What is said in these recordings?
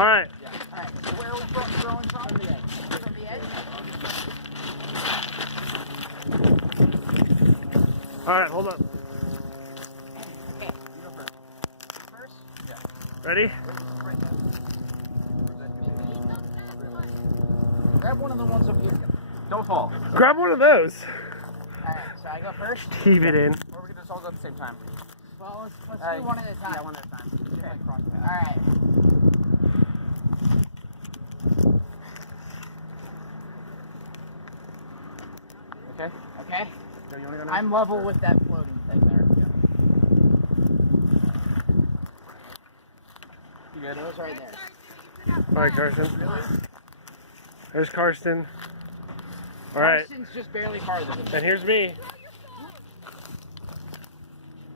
All right. Yeah. All right. So where are we throwing from? From the edge. From the edge? All right, hold up. Okay, you go first. First? Yeah. Ready? Right there. Grab one of the ones up here. Don't fall. Grab one of those. All right, so I go first. Keep it in. Or we can just all go at the same time. Well, let's do one at a time. Yeah, one at a time. Okay. All right. Okay. Okay. So you want to go now? I'm level with that floating thing there. Yeah. You good? It was right there. All right, Carson. There's Karsten. All right. Karsten's just barely farther than me. And here's me.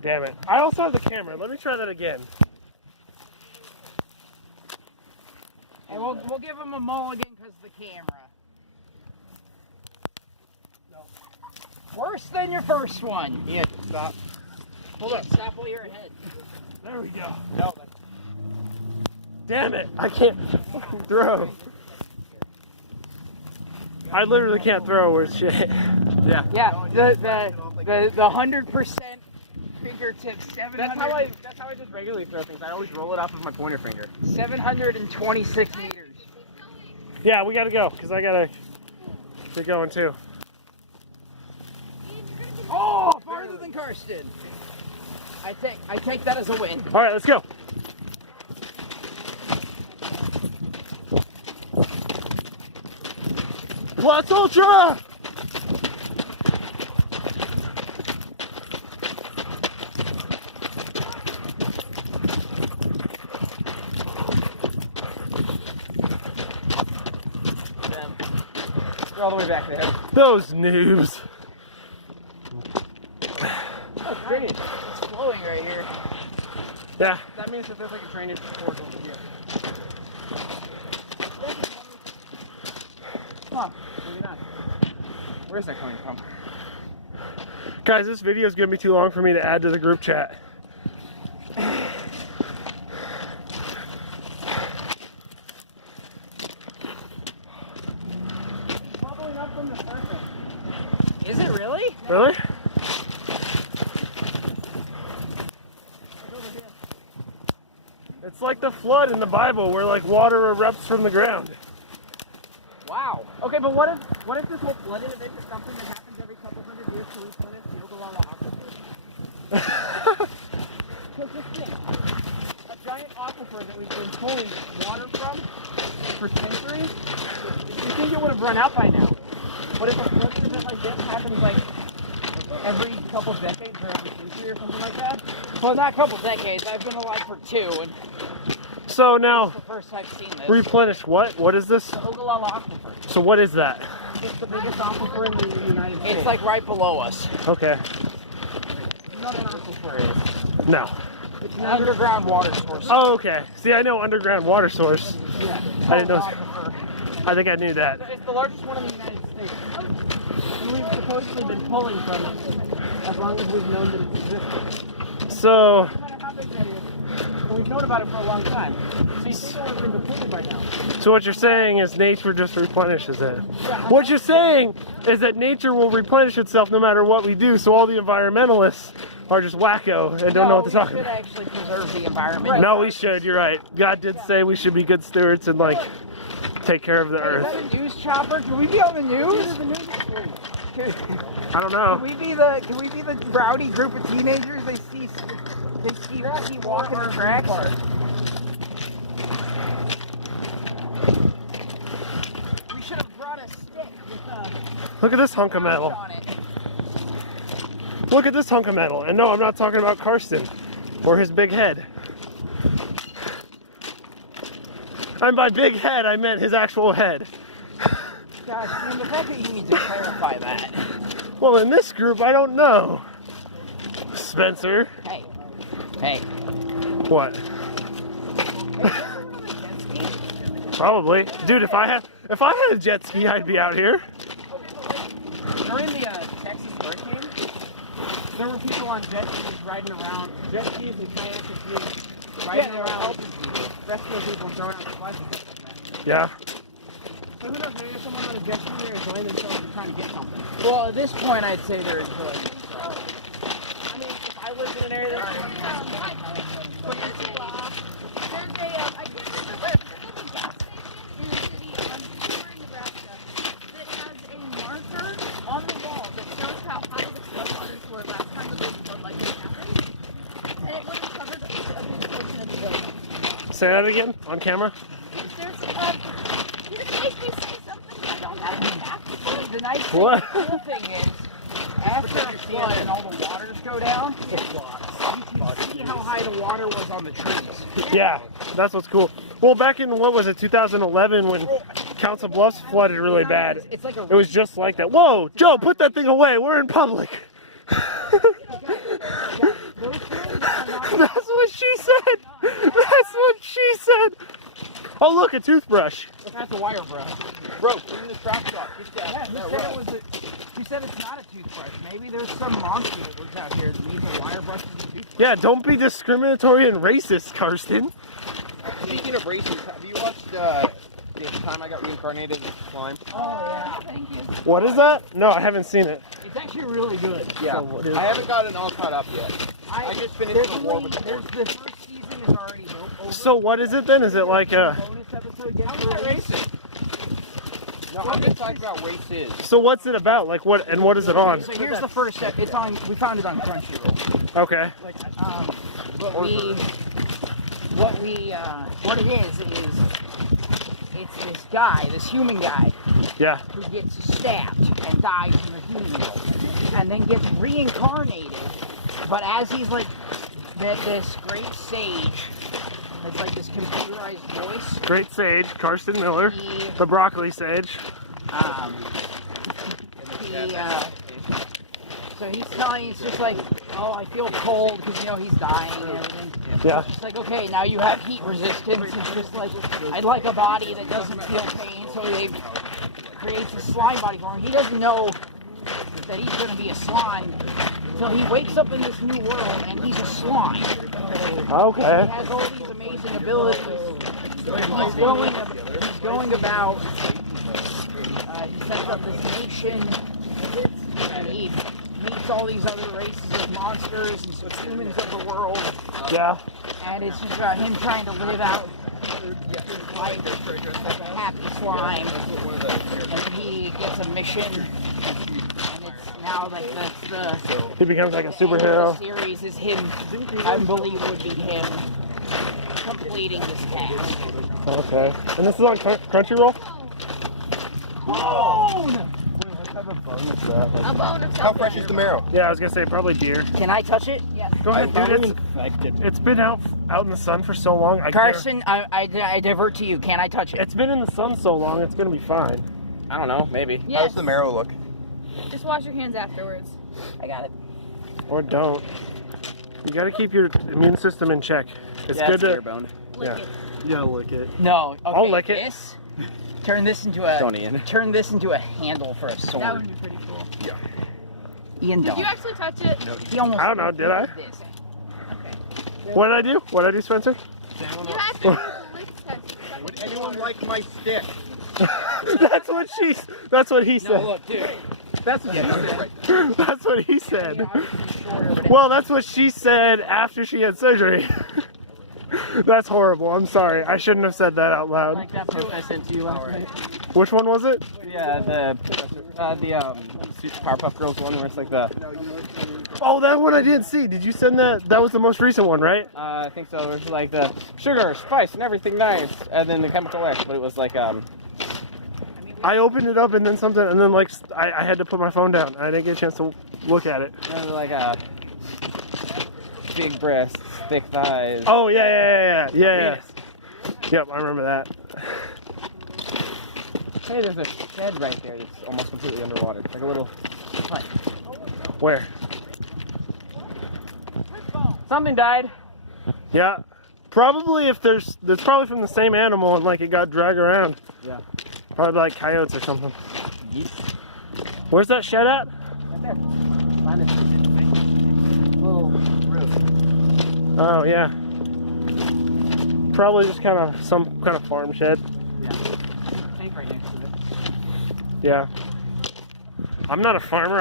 Damn it. I also have the camera. Let me try that again. And we'll give him a mulligan because the camera. No. Worse than your first one. Yeah, stop. Hold up. Stop while you're ahead. There we go. No. Damn it. I can't fucking throw. I literally can't throw worth shit. Yeah. Yeah. The 100% fingertip 700. That's how I just regularly throw things. I always roll it off of my pointer finger. 726 meters. Yeah, we gotta go because I gotta get going too. Oh, farther than Karsten. I take that as a win. All right, let's go. Plus Ultra! They're all the way back there. Those noobs. That's great. It's flowing right here. Yeah. That means that there's like a drainage force over here. Huh, maybe not. Where's that coming from? Guys, this video is gonna be too long for me to add to the group chat. Bubbling up from the surface. Is it really? Really? It's like the flood in the Bible where like water erupts from the ground. Wow. Okay, but what if this whole flooding event is something that happens every couple hundred years to replenish the Oklahoma aquifer? Because this thing, a giant aquifer that we've been pulling water from for centuries, you think it would have run out by now. But if a flooding event like this happens like every couple decades or every century or something like that? Well, not a couple decades. I've been alive for 2, and So now, it's the first I've seen this. replenish what? What is this? The Oklahoma aquifer. So what is that? It's the biggest aquifer in the United States. It's like right below us. Okay. You know what an aquifer is? No. It's an underground water source. Oh, okay. See, I know underground water source. Yeah. I didn't know. Aquifer. I think I knew that. It's the largest one in the United States. And we've supposedly been pulling from it as long as we've known that it existed. So, No matter how big that is, and we've known about it for a long time. So you think it would have been depleted by now. so what you're saying is nature just replenishes it. What you're saying is that nature will replenish itself no matter what we do. So all the environmentalists are just wacko and don't know what to talk We should about. actually preserve the environment. No, we should. You're right. God did say we should be good stewards and like take care of the Is earth. that a news chopper? Can we be on the news? I don't know. Can we be the rowdy group of teenagers they see walking the tracks? We should have brought a stick with a Look at this hunk of metal. on it. Look at this hunk of metal. And no, I'm not talking about Karsten or his big head. And by big head, I meant his actual head. Gosh, man, the fact that you need to clarify that. Well, in this group, I don't know. Spencer. Hey. What? Probably. Dude, if I had a jet ski, I'd be out here. During the Texas hurricane, there were people on jet skis riding around, jet skis and kayaks and riding around rescue people and throwing out supplies and stuff like that. Yeah. So who knows, maybe someone on a jet ski there enjoying themselves and trying to get something. Well, at this point, I'd say they're enjoying. I mean, if I lived in an area that's... I can't remember where, but there's a gas station in the city of Elkhorn, Nebraska, that has a marker on the wall that shows how high the floodwaters were last time the big flood like this happened. And it would have covered a big portion of the building. Say that again on camera. There's you just make me say something I don't have to back. The nice What? cool thing is, after a flood and all the waters go down, you can see how high the water was on the trees. Yeah, that's what's cool. Well, back in, what was it, 2011, when Council Bluffs flooded really bad, It's like a it was just like that. Whoa, Joe, put that thing away. We're in public. those things are not That's what she said. That's what she said. Oh, look, a toothbrush. That's a wire brush. Bro, put in the trap shop. Just Yeah, who said it's not a toothbrush? Maybe there's some monster that lives out here that needs a wire brush and a toothbrush. Yeah, don't be discriminatory and racist, Karsten. Speaking of races, have you watched the time I got reincarnated as slime? Oh, Thank you. What is that? No, I haven't seen it. yeah. It's actually really good. Yeah. So what is I haven't gotten all caught up yet. I just finished there's the war only- with the there's the first season is already over. So what is it then? Is it like a... Bonus episode gets released. No, I'm just talking about races. So what's it about? Like what, and what is it on? So here's the first step. It's on. We found it on Crunchyroll. Okay. What it is it's this guy, this human guy, Yeah. who gets stabbed and dies in the human world, and then gets reincarnated. But as he's like this great sage, it's like this computerized voice. Great sage, Karsten Miller, He, the broccoli sage. So he's telling, he's just like, oh, I feel cold because, you know, he's dying and everything. Yeah. It's like, okay, now you have heat resistance. It's just like, I'd like a body that doesn't feel pain, so he creates a slime body for him. He doesn't know that he's going to be a slime until he wakes up in this new world and he's a slime. Okay. He has all these amazing abilities. He's going about, he sets up this nation, and he meets all these other races of monsters and humans of the world. Yeah. And it's just about him trying to live out his life as a happy slime. And then he gets a mission, and it's now like that's the He becomes like a end of the superhero. series is him. I believe would be him completing this task. Okay. And this is on Crunchyroll? Bone! A bone of How fresh is the marrow? Yeah, I was gonna say probably deer. Can I touch it? Yes. Go ahead, dude. It's been out in the sun for so long. Carson, I divert to you. Can I touch it? It's been in the sun so long. It's gonna be fine. I don't know, maybe. Yes. How's the marrow look? Just wash your hands afterwards. I got it. Or don't. You gotta keep your immune system in check. It's good to. bone. Lick Yeah. it. Yeah, lick it. No. Okay, I'll lick it. This, turn this into a Don't, Ian. turn this into a handle for a That sword. would be pretty cool. Ian, Did don't. you actually touch it? He almost. I don't know, did I? This. Okay. What did I do? What did I do, Spencer? You have to do a lick test. Would anyone like my stick? That's what he said. No, look, dude. That's what That's what he said. shorter, but Well, that's what she said after she had surgery. That's horrible. I'm sorry. I shouldn't have said that out loud. Like that post I sent to you last night. Which one was it? Yeah, the Powerpuff Girls one where it's like the Oh, that one I didn't see. Did you send that? That was the most recent one, right? I think so. It was like the sugar, spice, and everything nice, and then the chemical X. But it was like I opened it up and then something, and then like I had to put my phone down. I didn't get a chance to look at it. like big breasts, thick thighs. Oh yeah. Yep, I remember that. Hey, there's a shed right there that's almost completely underwater. Like a little hut. Where? Something died. Yeah, probably if there's probably from the same animal and like it got dragged around. Yeah. Probably like coyotes or something. Yeet. Where's that shed at? Right there. Behind it. Little roof. Oh yeah. Probably just kind of some kind of farm shed. Yeah. Tank right next to it. Yeah. I'm not a farmer.